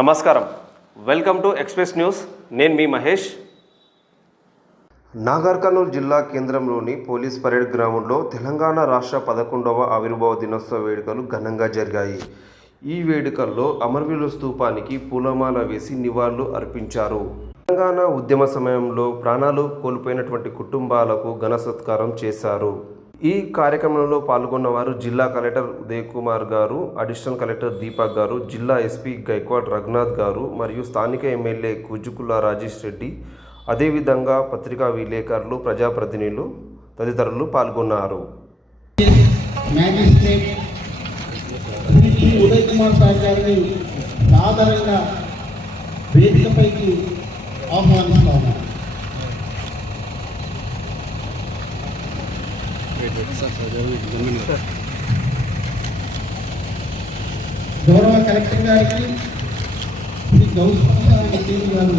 నమస్కారం. Welcome to Express News. నేను మీ మహేష్. నాగర్ కర్నూలు జిల్లా కేంద్రంలోని పోలీస్ పరేడ్ గ్రౌండ్లో తెలంగాణ రాష్ట్ర పదకొండవ ఆవిర్భావ దినోత్సవ వేడుకలు ఘనంగా జరిగాయి. ఈ వేడుకల్లో అమరవీరుల స్తూపానికి పూలమాల వేసి నివాళులు అర్పించారు. తెలంగాణ ఉద్యమ సమయంలో ప్రాణాలు కోల్పోయినటువంటి కుటుంబాలకు ఘన సత్కారం చేశారు. ఈ కార్యక్రమంలో పాల్గొన్నవారు జిల్లా కలెక్టర్ ఉదయ్ కుమార్ గారు అడిషనల్ కలెక్టర్ దీపక్ గారు జిల్లా ఎస్పీ గైక్వాడ్ రఘునాథ్ గారు మరియు స్థానిక ఎమ్మెల్యే కుజుకుల రాజేష్ రెడ్డి. అదేవిధంగా పత్రికా విలేకరులు ప్రజాప్రతినిధులు తదితరులు పాల్గొన్నారు. ఉదయ్ కుమార్ సార్ గారిని సాధారణంగా వేదికపైకి ఆహ్వానిస్తా గౌరవ కలెక్టర్ గారికి శ్రీ గౌరవ గారు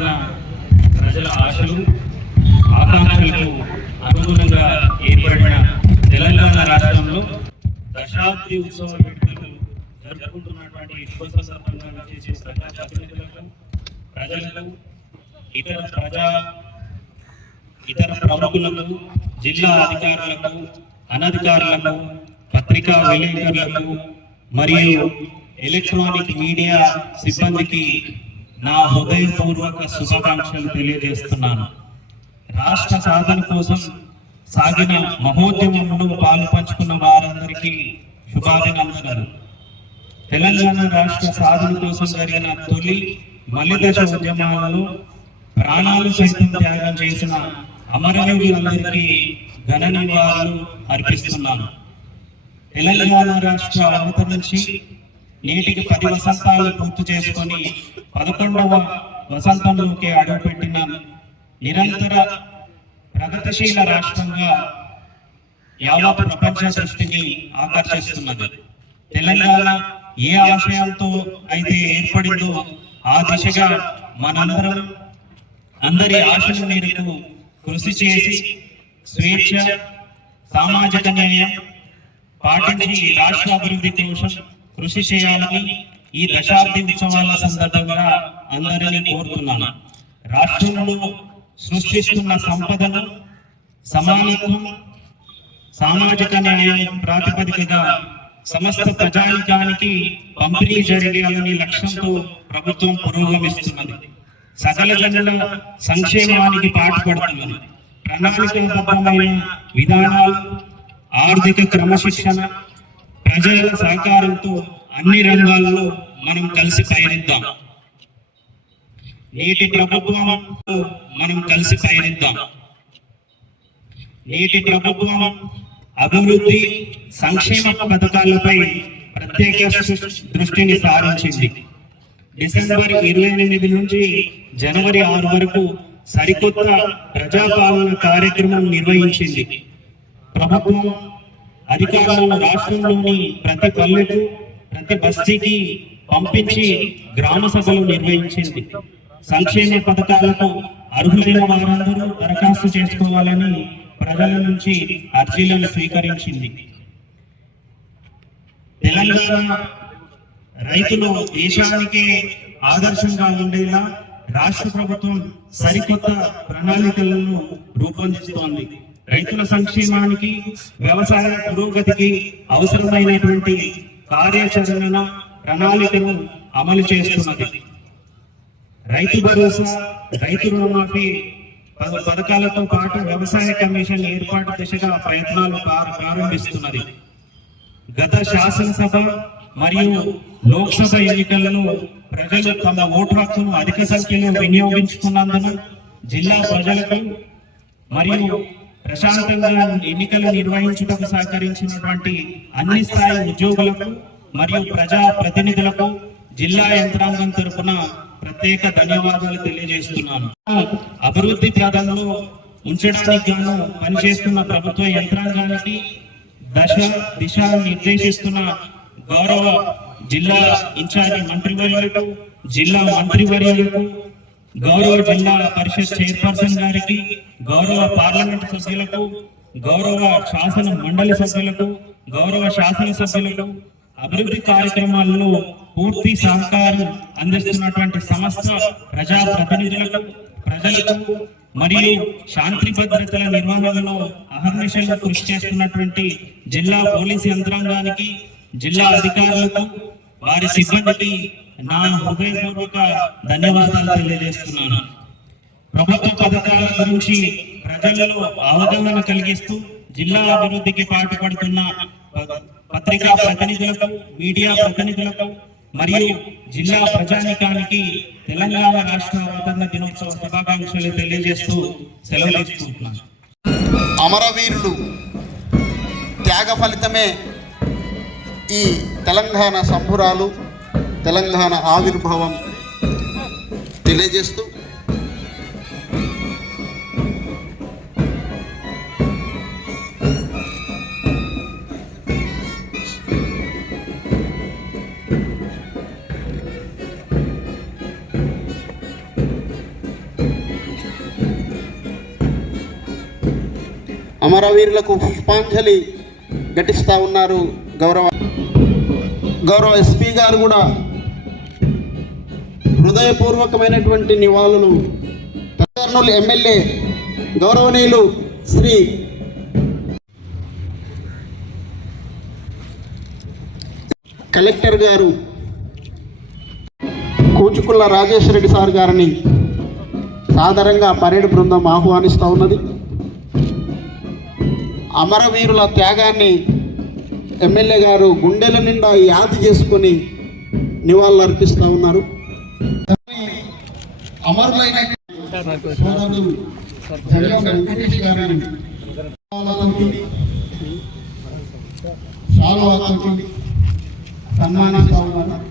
తెలంగాణ ప్రజల ఆశలు ఆకాంక్షలకు అనుగుణంగా ఏర్పడిన తెలంగాణ రాష్ట్రంలో దశాబ్ది ఉత్సవ వేడుకలు జరుపుకుంటున్నటువంటి శుభ సందర్భంగా చేసే ప్రజాప్రతినిధులకు ప్రజలకు ఇతర ప్రజా ఇతర ప్రముఖులకు జిల్లా అధికారులకు అనధికారులకు పత్రికా విలేకరులకు మరియు ఎలక్ట్రానిక్ మీడియా సిబ్బందికి నా హృదయపూర్వక శుభాకాంక్షలు తెలియజేస్తున్నాను. రాష్ట్ర సాధన కోసం సాగిన మహోద్యమంలో పాలు పంచుకున్న వారందరికీ శుభాభినందనలు. తెలంగాణ రాష్ట్ర సాధన కోసం జరిగిన తొలి మలిదశ ఉద్యమాలలో ప్రాణాలు సైతం త్యాగం చేసిన అమరవీరులందరికీ ఘన నివాళులు అర్పిస్తున్నాను. తెలంగాణ రాష్ట్ర అవతరించి నేటికి పది వసంతాలు పూర్తి చేసుకొని పదకొండవ వసంతంలోకి అడుగుపెట్టిన నిరంతర ప్రగతిశీల రాష్ట్రంగా యావత్ ప్రపంచ దృష్టిని ఆకర్షిస్తున్నది. తెలంగాణ ఏ ఆశయంతో అయితే ఏర్పడిందో ఆ దిశగా మనందరం అందరి ఆశల మేరకు కృషి చేసి స్వేచ్ఛ సామాజిక న్యాయం పాటించి రాష్ట్ర అభివృద్ధి కోసం కృషి చేయాలని ఈ దశాబ్ది ఉత్సవాల సందర్భంగా అందరినీ కోరుతున్నాను. రాష్ట్రంలో సృష్టిస్తున్న సంపదను సమానత్వం సామాజిక న్యాయం ప్రాతిపదికగా సమస్త ప్రజానికానికి పంపిణీ జరగాలని లక్ష్యంతో ప్రభుత్వం పురోగమిస్తున్నది. సకల జనుల సంక్షేమానికి పాటుపడుతున్నది. ప్రణాళికాబద్ధమైన విధానాలు ఆర్థిక క్రమశిక్షణ ప్రజల సహకారంతో అన్ని రంగాల్లో మనం కలిసి పయనిద్దాం. నేటి ప్రభుత్వంతో మనం కలిసి పయనిద్దాం. నేటి ప్రభుత్వం అభివృద్ధి సంక్షేమ పథకాలపై ప్రత్యేక దృష్టిని సారించింది. డిసెంబర్ ఇరవై ఎనిమిది నుంచి జనవరి ఆరు వరకు సరికొత్త ప్రజాపాలన కార్యక్రమం నిర్వహించింది. ప్రభుత్వం అధికారులను రాష్ట్రంలోని ప్రతి పల్లెకు ప్రతి బస్తీకి పంపించి గ్రామ సభలు నిర్వహించింది. సంక్షేమ పథకాలకు అర్హులైన వారందరూ దరఖాస్తు చేసుకోవాలని ప్రజల నుంచి అర్జీలను స్వీకరించింది. తెలంగాణ రైతులు దేశానికే ఆదర్శంగా ఉండేలా రాష్ట్ర ప్రభుత్వం సరికొత్త ప్రణాళికలను రూపొందిస్తోంది. రైతుల సంక్షేమానికి వ్యవసాయ పురోగతికి అవసరమైనటువంటి కార్యాచరణ ప్రణాళికను అమలు చేస్తున్నది. రైతు భరోసా రైతు రుణమాఫీ పద- పథకాలతో పాటు వ్యవసాయ కమిషన్ ఏర్పాటు దిశగా ప్రయత్నాలు ప్రారంభిస్తున్నది. గత శాసనసభ మరియు లోక్సభ ఎన్నికలను ప్రజలు తమ ఓటు హక్కును అధిక సంఖ్యలో వినియోగించుకున్నందున జిల్లా ప్రజలకు మరియు ప్రశాంతంగా ఎన్నికలు నిర్వహించుటకు సహకరించినటువంటి అన్ని స్థాయి ఉద్యోగులకు మరియు ప్రజా ప్రతినిధులకు జిల్లా యంత్రాంగం తరపున ప్రత్యేక ధన్యవాదాలు తెలియజేస్తున్నాను. అభివృద్ధి ప్రదంలో ఉంచడానికి గాను పనిచేస్తున్న ప్రభుత్వ యంత్రాంగానికి దశ దిశ నిర్దేశిస్తున్న గౌరవ జిల్లా ఇన్ఛార్జి మంత్రివర్యులకు జిల్లా మంత్రివర్యులకు గౌరవ జిల్లా పరిషత్ చైర్పర్సన్ గారికి గౌరవ పార్లమెంట్ సభ్యులకు గౌరవ శాసన మండలి సభ్యులకు గౌరవ శాసన సభ్యులకు అభివృద్ధి కార్యక్రమాల్లో పూర్తి సహకారం అందిస్తున్నటువంటి సమస్త ప్రజా ప్రతినిధులకు ప్రజలకు మరియు శాంతి భద్రతల నిర్వహణలో అహర్నిశలు కృషి చేస్తున్నటువంటి జిల్లా పోలీసు యంత్రాంగానికి జిల్లా అధికారులకు వారి సిబ్బందికి నా హృదయపూర్వక ధన్యవాదాలు తెలియజేస్తున్నాను. ప్రభుత్వ పథకాల గురించి ప్రజలలో అవగాహన కలిగిస్తూ జిల్లా అభివృద్ధికి పాటుపడుతున్న పత్రికా ప్రతినిధులకు మీడియా ప్రతినిధులకు మరియు జిల్లా ప్రజానికానికి తెలంగాణ రాష్ట్ర అవతరణ దినోత్సవ శుభాకాంక్షలు తెలియజేస్తూ సెలవు తీసుకుంటున్నాను. అమరవీరులు త్యాగ ఫలితమే ఈ తెలంగాణ సంబురాలు. తెలంగాణ ఆవిర్భావం తెలియజేస్తూ అమరవీరులకు పుష్పాంజలి ఘటిస్తూ ఉన్నారు గౌరవ గౌరవ ఎస్పీ గారు కూడా హృదయపూర్వకమైనటువంటి నివాళులు. కర్నూలు ఎమ్మెల్యే గౌరవనీయులు శ్రీ కలెక్టర్ గారు కూచుకుల్ల రాజేష్ రెడ్డి సార్ గారిని సాధారణంగా పరేడ్ బృందం ఆహ్వానిస్తూ ఉన్నది. అమరవీరుల త్యాగాన్ని ఎమ్మెల్యే గారు గుండెల నిండా యాది చేసుకొని నివాళులు అర్పిస్తూ ఉన్నారు. అమరులైన సోదరుడు వెంకటేష్ గారిని శాలువాతోటి సన్మానిస్తూ ఉన్నారు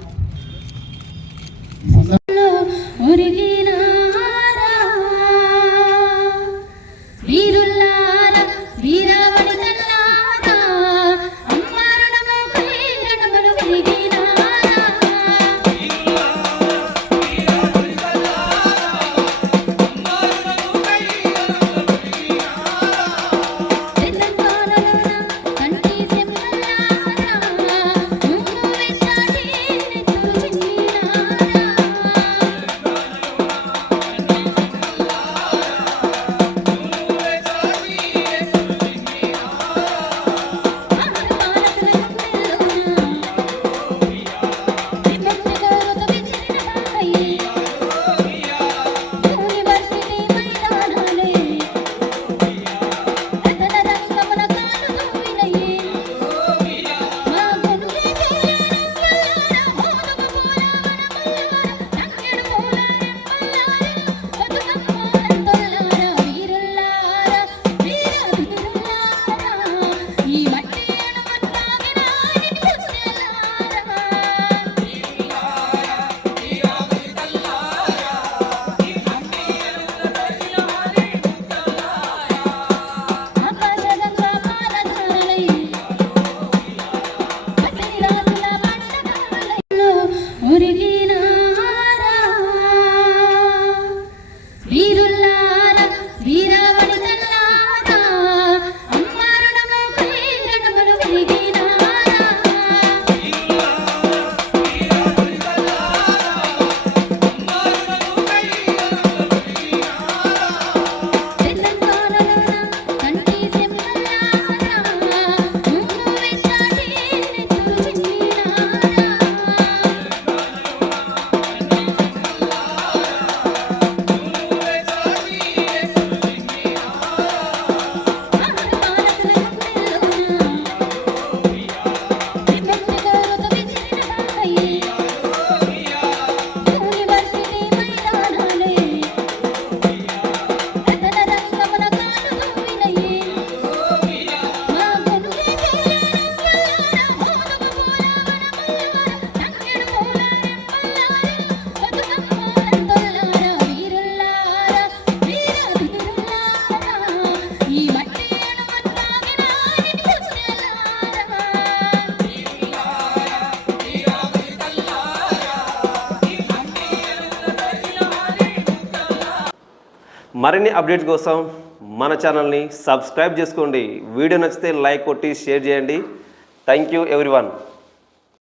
మరిన్ని అప్డేట్స్ కోసం మన ఛానల్ని సబ్స్క్రైబ్ చేసుకోండి. వీడియో నచ్చితే లైక్ కొట్టి షేర్ చేయండి. Thank you everyone